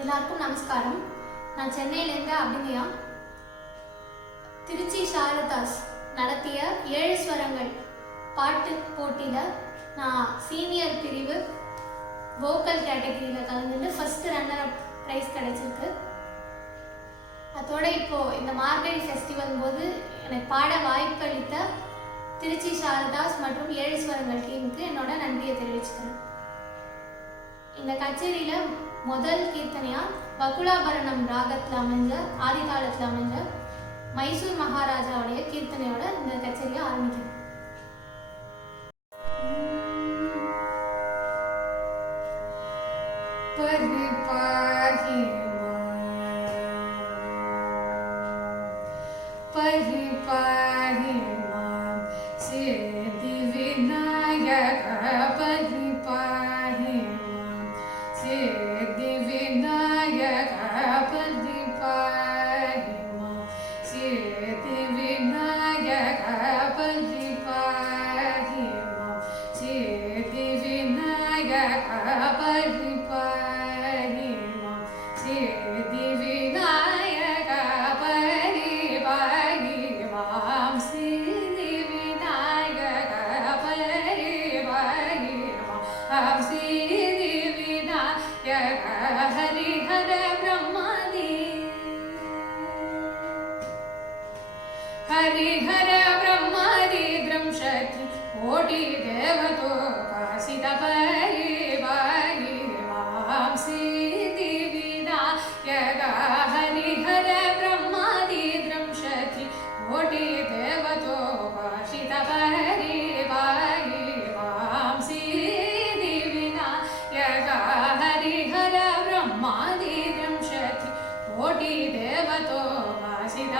எல்லாருக்கும் நமஸ்காரம். நான் சென்னையிலேருந்து அபிநயா. திருச்சி சாரதாஸ் நடத்திய 7 ஸ்வரங்கள் பாட்டு போட்டியில் நான் சீனியர் பிரிவு வோக்கல் கேட்டகரியில் கலந்துட்டு ஃபர்ஸ்ட் ரன்னர் அப் ப்ரைஸ் கிடைச்சிருக்கு. அதோட இப்போது இந்த மார்கழி ஃபெஸ்டிவல் போது எனக்கு பாட வாய்ப்பு அளித்த திருச்சி சாரதாஸ் மற்றும் 7 ஸ்வரங்கள் டீமுக்கு என்னோட நன்றியை தெரிவிச்சுக்கிறேன். இந்த கச்சேரியில் முதல் கீர்த்தனையா வகுலாபரணம் ராகத்தில் அமைஞ்ச ஆதிகாலத்தில் அமைஞ்ச மைசூர் மகாராஜாவுடைய கீர்த்தனையோட இந்த கச்சேரியை ஆரம்பிக்கிறேன். हरिहर ब्रह्मादि द्रंशति कोटि देवतोपासित परिवारि वांसि दिविनायक हरिहर ब्रह्मादि द्रंशति कोटि देवतोपासित परिवारि वांसि दिविनायक हरिहर ब्रह्मादि द्रंशति कोटि देवतोपासित कोटि देवतो वासित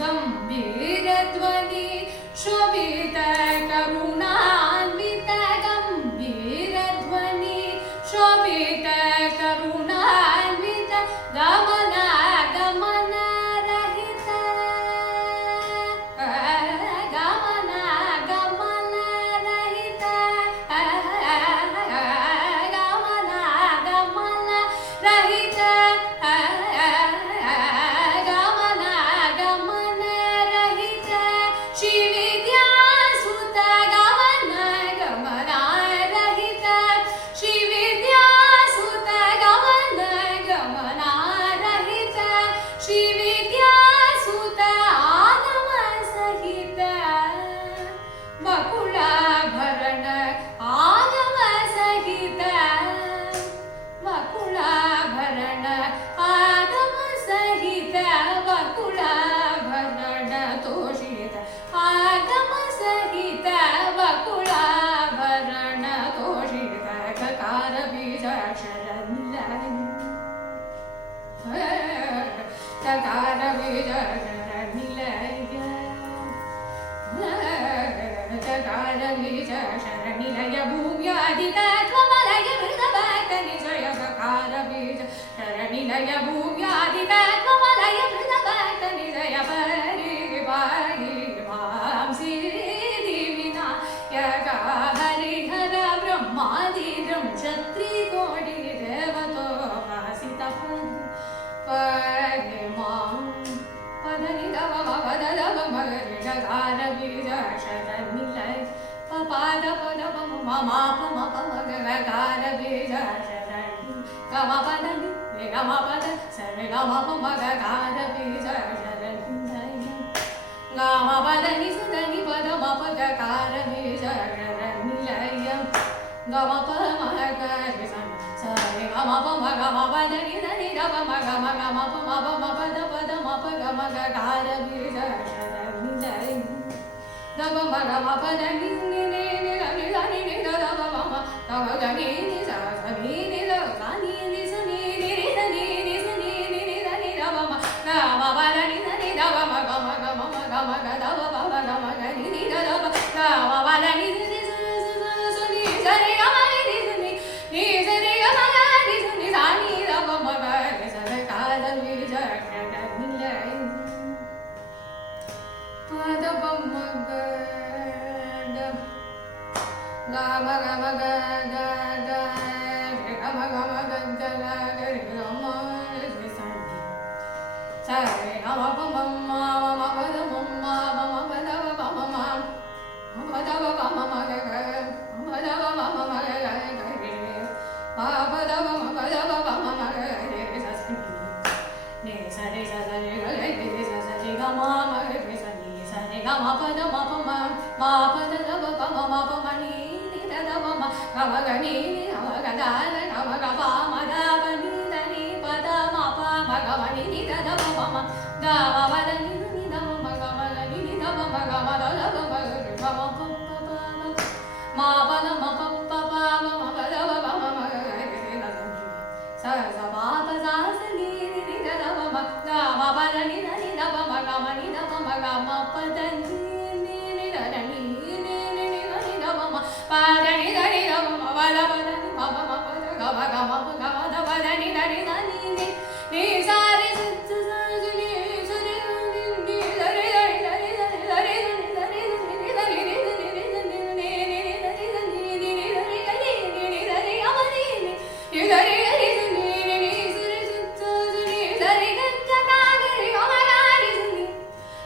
गंभीरध्वनि शोभित करुणान्वित गंभीरध्वनि शोभित करुणान्वित गमन गमन रहित गमन गमन रहित गमन गमन रहित श्री विद्या बीज शरणिलय भूम्यादितत्वमलय वृदभक्त निजय सकार बीज शरणिलय भूम्यादितत्वमलय वृदभक्त निजय परिवाहि मां सिद्धिविनायक हरिहर ब्रह्मादिद्रं क्षत्रिकोटि देवतोपासितः परिमां पदनि दव पद दव मगरि गगार बीज शरणिलय पपाद पद ममाप मप मग गगार बीज शरणि गम पदनि गम पद सर्वे गम मग गगार बीज शरणिलय गम पदनि सुदनि पद मप गगार बीज शरणिलय गम प मग सरे गम प मग म पदनि दनि दव मग मग मप मप मपद पद मप गम गगार बीज शरणिलय दव मग मपदनि नि नि नि दनि दनि नि दव मम तव गनि नि स नि नि द गनि नि स नि नि रि दनि नि स नि नि नि दनि दव म गम पदनि दनि दव मग मग मम गम ग दव मग गम गनि नि दव गम पदनि नि स स नि सरे गम नि स नि नि सरे गम नि स नि सा नि दव मग ग सरकार बीज शरणिलय पद मग गम गम ग ग ग गम गम ग ग ग गम सरे गम प मम मम पद मम मम पद मम मम पद मम मग ग पद मम मग ग ग पद मम पद मम मग रे स नि सरे स सरे ग रे स सरे ग म मग रे स नि सरे ग म पद म प म म पद दव प म म प म नि नि द दव म ग म ग नि नि ग म ग द द ग म ग प म द प नि द नि पद म प म ग म नि नि द दव प म ग म प द नि नि द म ग म ग नि नि दव म ग म द दव म ग रे ग म प म प द म प प प म म प द व प म म ग रे द स स प प स स नि नि नि द दव म ग म प द नि द नि दव म ग म नि दव म ग म प द नि नि नि द द नि नि नि नि द नि दव म प द नि द नि दव म प द प द नि म प म प द ग म ग म प ग म द प द नि द नि द नि नि नि सा रे स स स नि स रे नि नि द रे द रि द रि द रि द रि द रि द रि द रि द रि द रि द रि द नि नि नि नि द रि द नि नि नि द रि ग नि नि नि द रि ग म नि नि नि द रि ग रि स नि नि नि स रे स स स नि द रि ग ग ग ग रि ग म ग रि स नि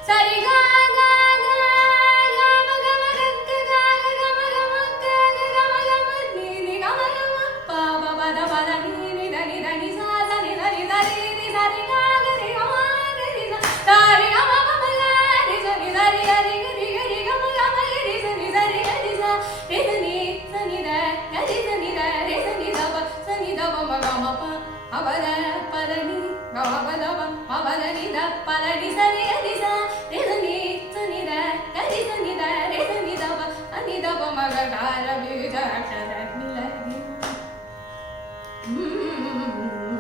स रि ग ग ग ग म ग म ग ग ग ग म ग म ग ग ग म ग म नि नि ग म ग म प प प द प द नि नि द नि द नि सा स नि द नि द रि रि स रि ग ग रि ग म ग रि स द रि ग म प म ग रि स नि द रि ग रि ग रि ग रि ग म ग म रि स नि द रि ग रि स रि स नि स नि द ग रि स नि द रि स नि द प स नि द प म ग म प प प द प द नि ग म प द प प प द नि द प द रि स रि ग रि स रि स नि स नि द ग रि स नि द रि स नि द प स नि द प म ग कार बीज शरणिलय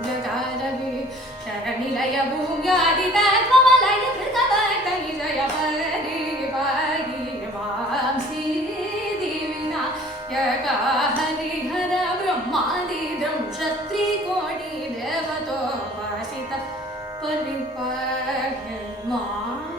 गगार बीज शरणिलय भूम्यादितत्वमलय वृदभक्त निजय परिवाहि मां सिद्धिविनायक हरिहर ब्रह्मादिद्रं क्षत्रिकोटि देवतोपासितः परिवाहि मां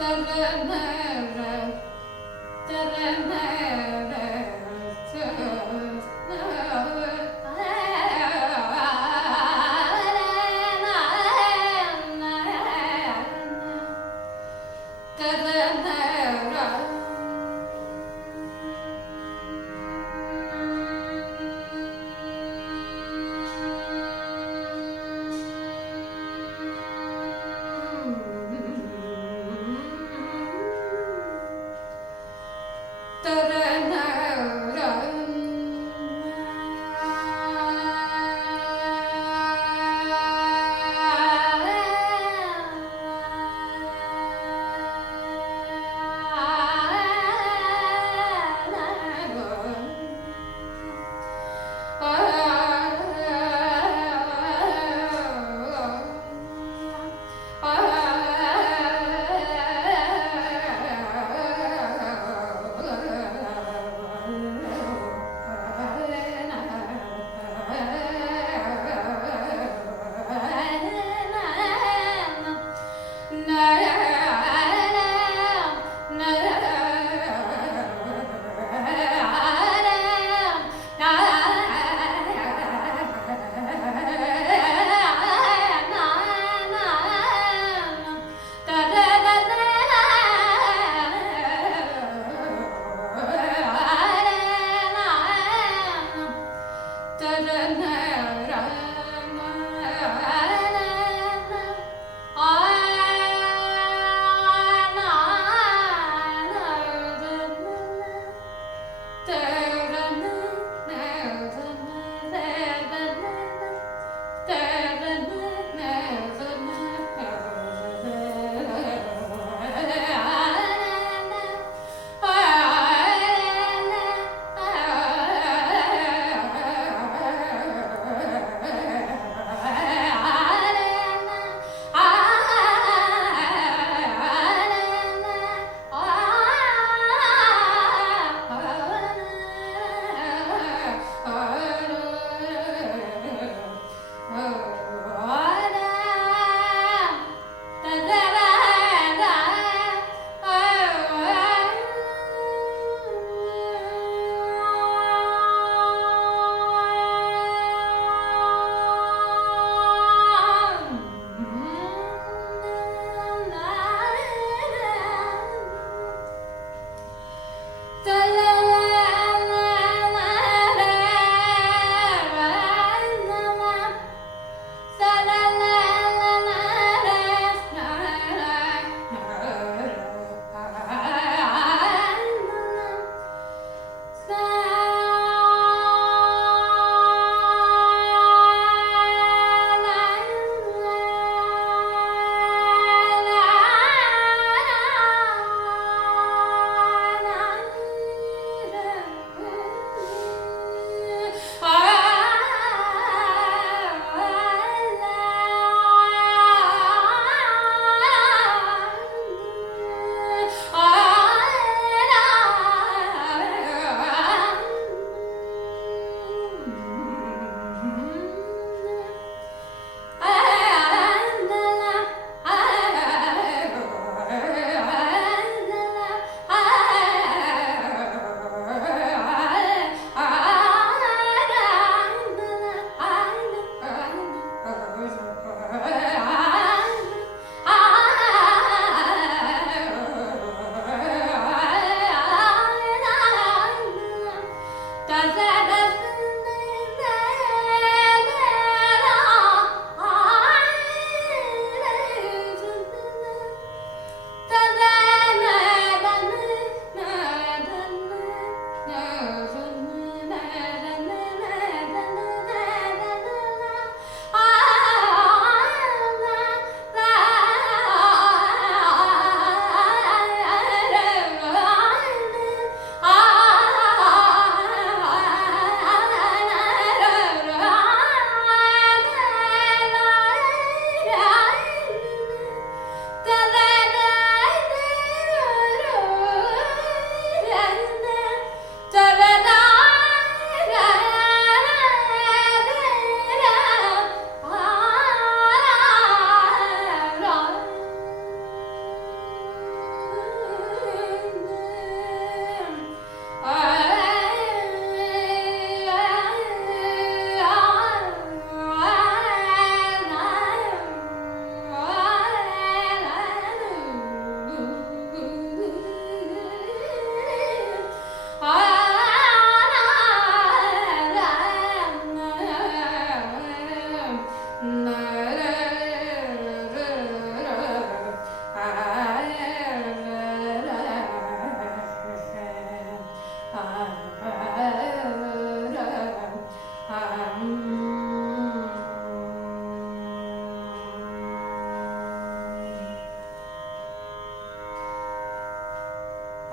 Da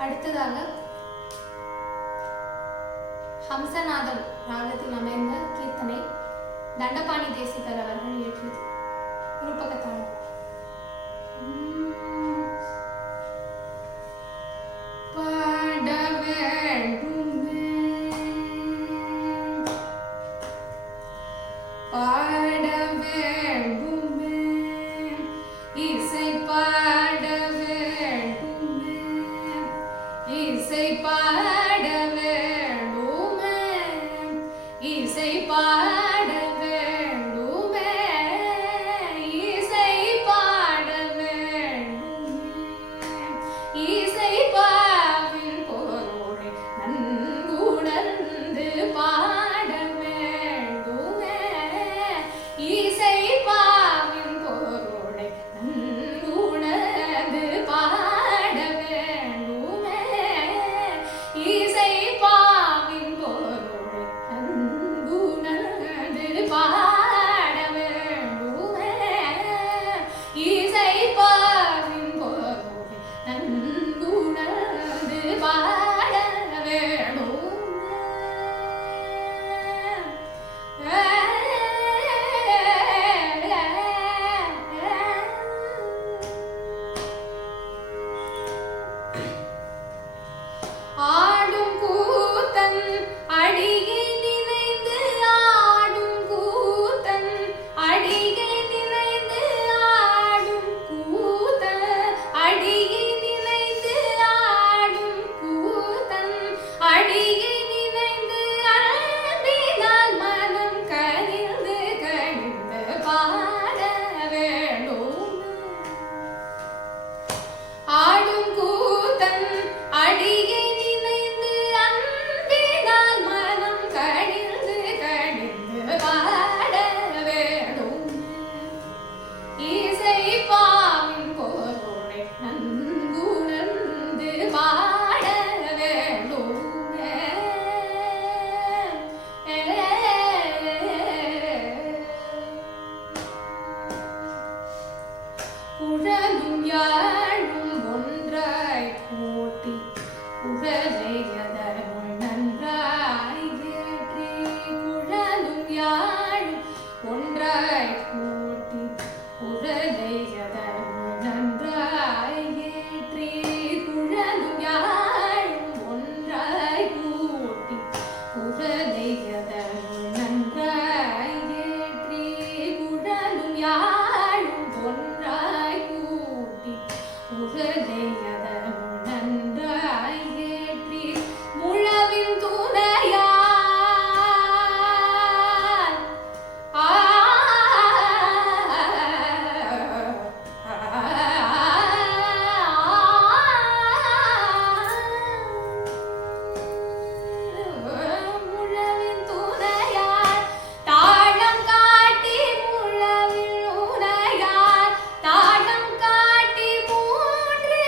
அடுத்ததாக ஹம்சநாதம் ராகத்தில் அமைந்த கீர்த்தனை தண்டபாணி தேசிகர் அவர்கள் இயற்றியது. ரூபகத்தாளம். பாட வேண்டுமே பாட வேண்டுமே இசை பாட வேண்டுமே இசை பாட வேண்டுமே இசை பாட வேண்டுமே இசை பாட வேண்டுமே இசை பாவின் பொருளை நன்குணர்ந்து பாட வேண்டுமே இசை பாவின் பொருளை நன்குணர்ந்து பாட வேண்டுமே இசை பாவின் பொருளை நன்குணர்ந்து பாட வேண்டுமே இசை பாவின் பொருளை நன்குணர்ந்து பாட ஆடும் கூத்தன் அடியை நினைந்து ஆடும் கூத்தன் அடியை நினைந்து ஆடும் கூத்தன் அடியை நினைந்து ஆடும் கூத்தன் அடியை நினைந்து அன்பினால் மனம் கனிந்து கனிந்து பாட வேணும் ஆடும் கூத்தன் அடியை நினைந்து அன்பினால் மனம் கனிந்து கனிந்து பாட வேணும் இசை பாவின் பொருளை நன்குணர்ந்து பாட வேணும் குழலும் யாழும் ஒன்றாய் கூட்டி குழலை அதனுள் நன்றாய் ஏற்றி குழலும் யாழும் ஒன்றாய் கூட்டி குழலை அதனுள் நன்றாய் ஏற்றி குழலும் யாழும் ஒன்றாய் கூட்டி குழலை அதனுள் நன்றாய் ஏற்றி குழலும் யாழும் ஒன்றாய் கூட்டி குழலை அதனுள் நன்றாய் ஏற்றி முழவின் துணையால் முழவின் துணையால் தாழம் காட்டி முழவின் உனையால் தாழம் காட்டி மூன்று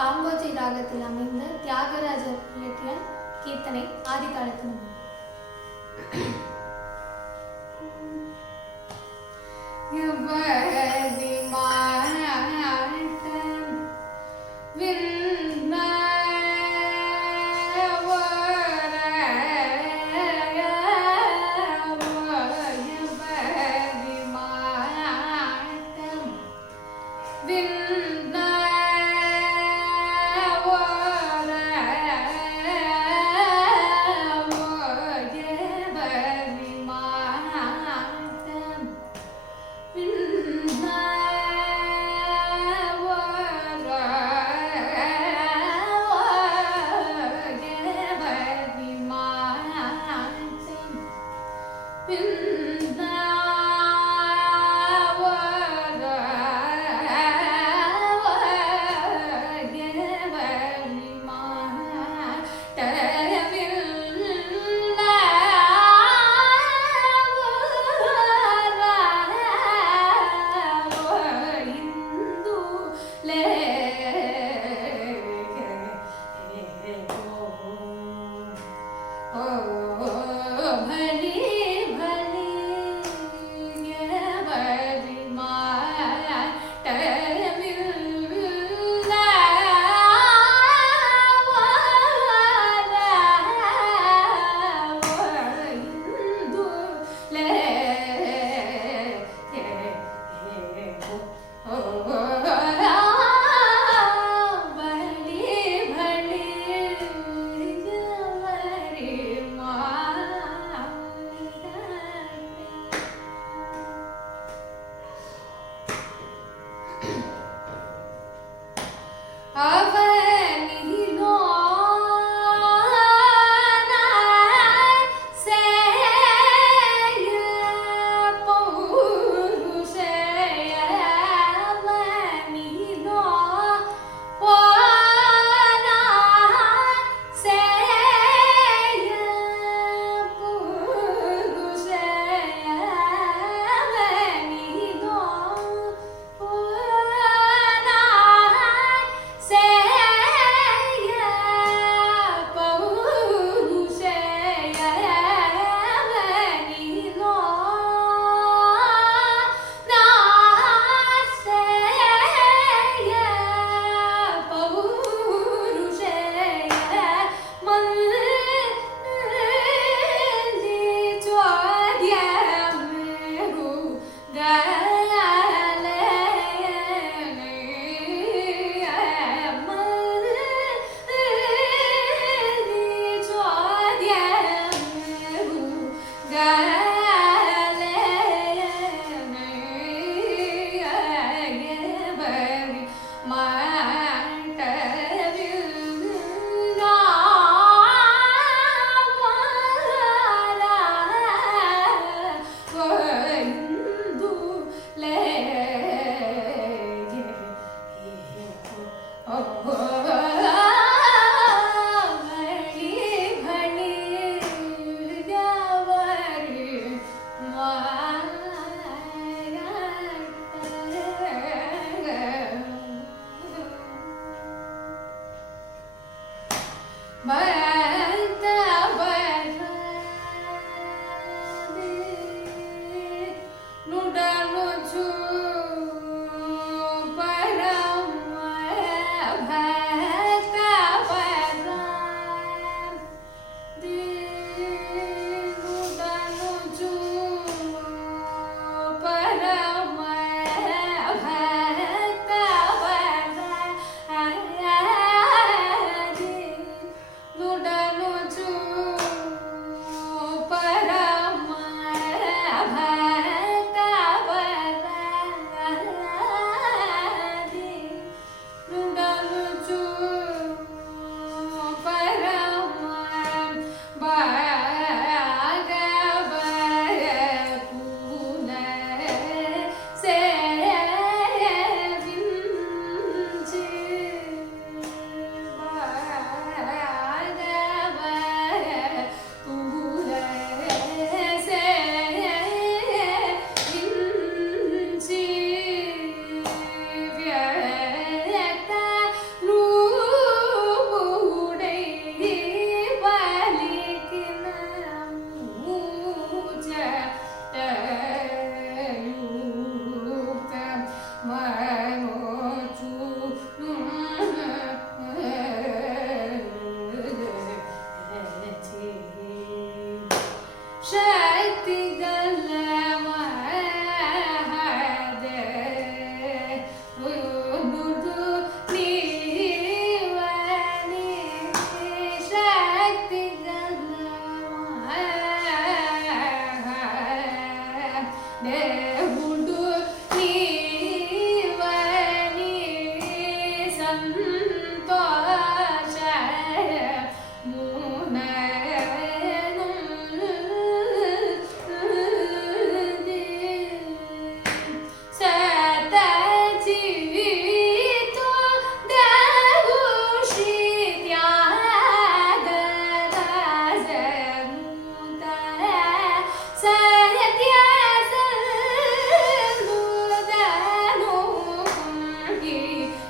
காம்போஜி ராகத்தில் அமைந்த தியாகராஜர் இயற்றிய கீர்த்தனை ஆதிகாலத்தில்.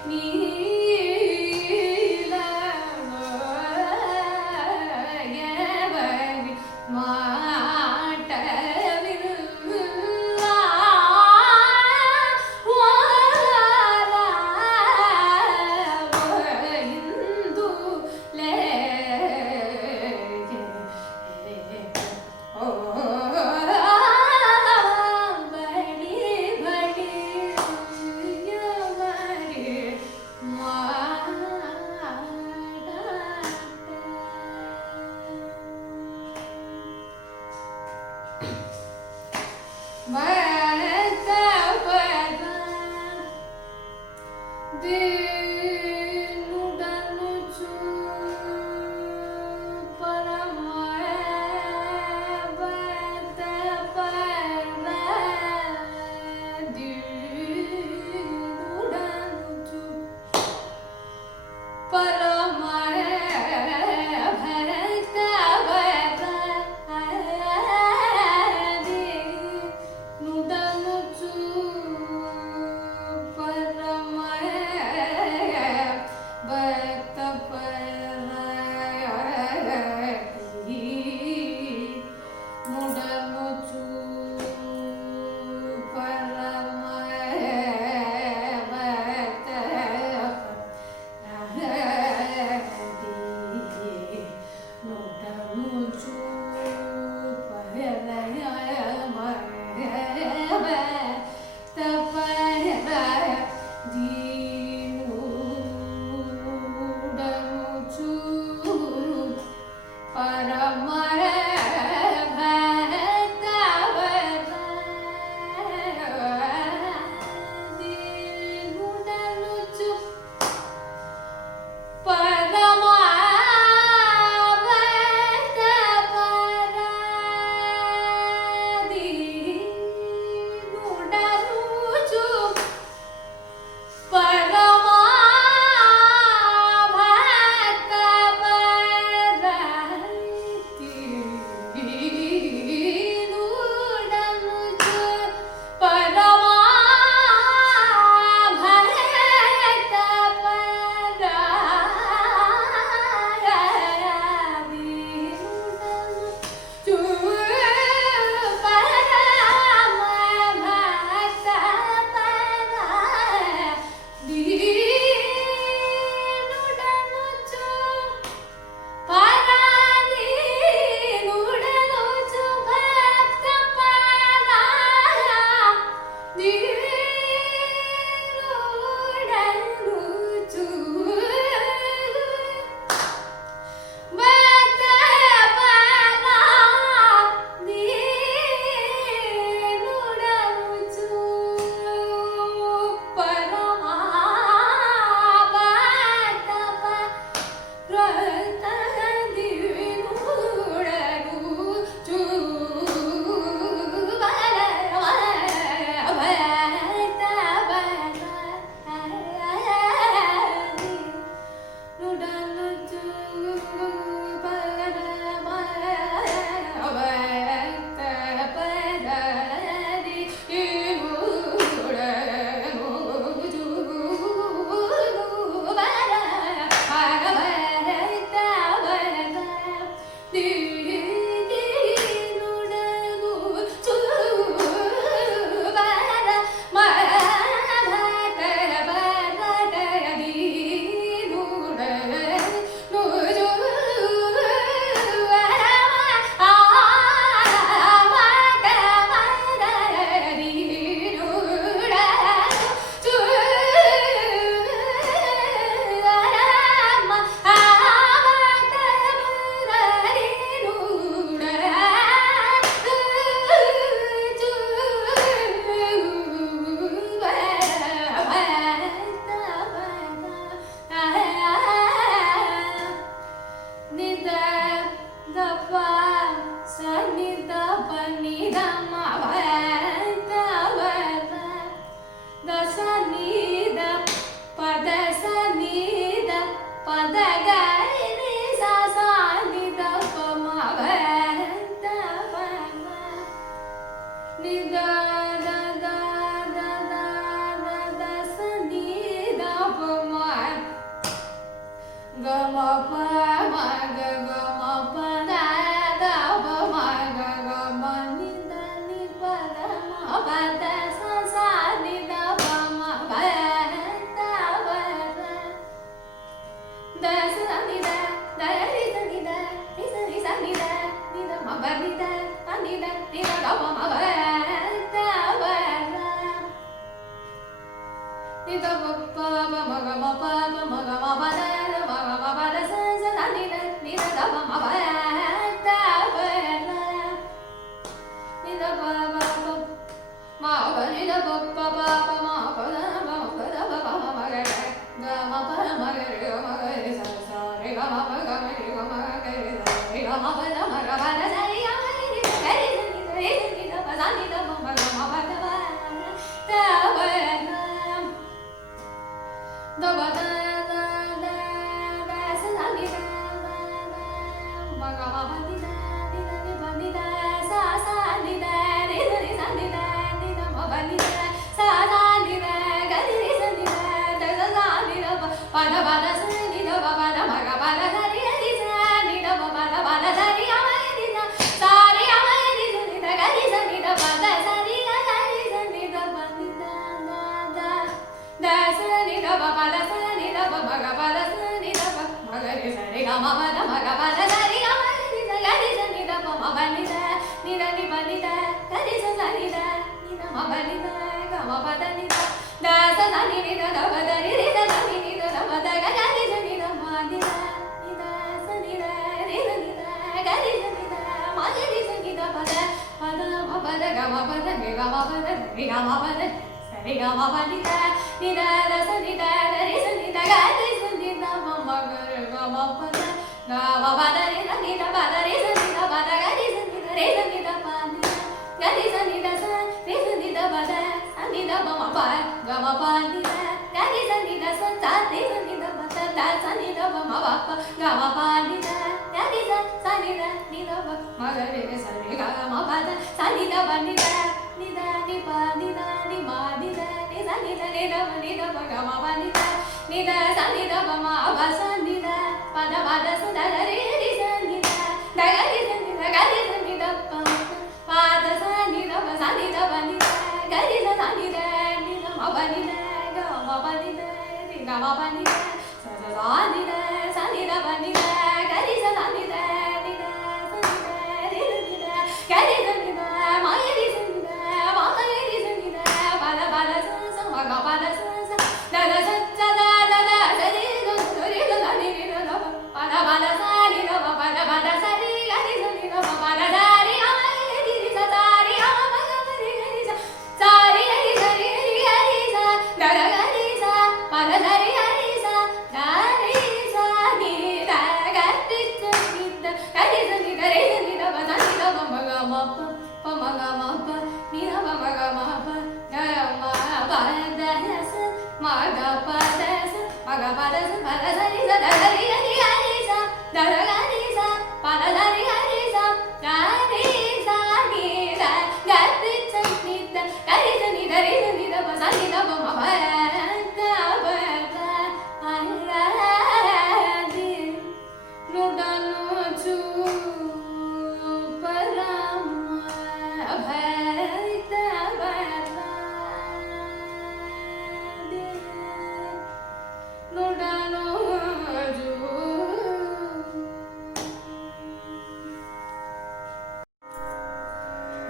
நீ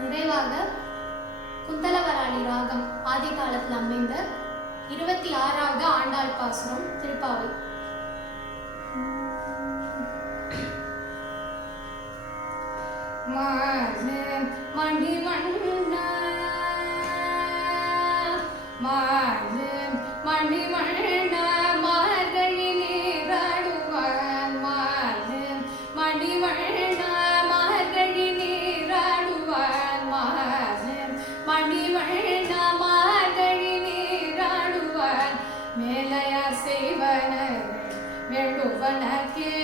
நிறைவாக குந்தலவராளி ராகம் ஆதி காலத்தில் அமைந்த 26வது ஆண்டாள் பாசுரம் திருப்பாவை. மணிவண்ணா மணிவண்ணா மார்கழி நீராடுவான் மணிவண்ணா மார்கழி நீராடுவான் மணிவண்ணா மார்கழி நீராடுவான் மேலையார் செய்வன வேண்டுவனக்கே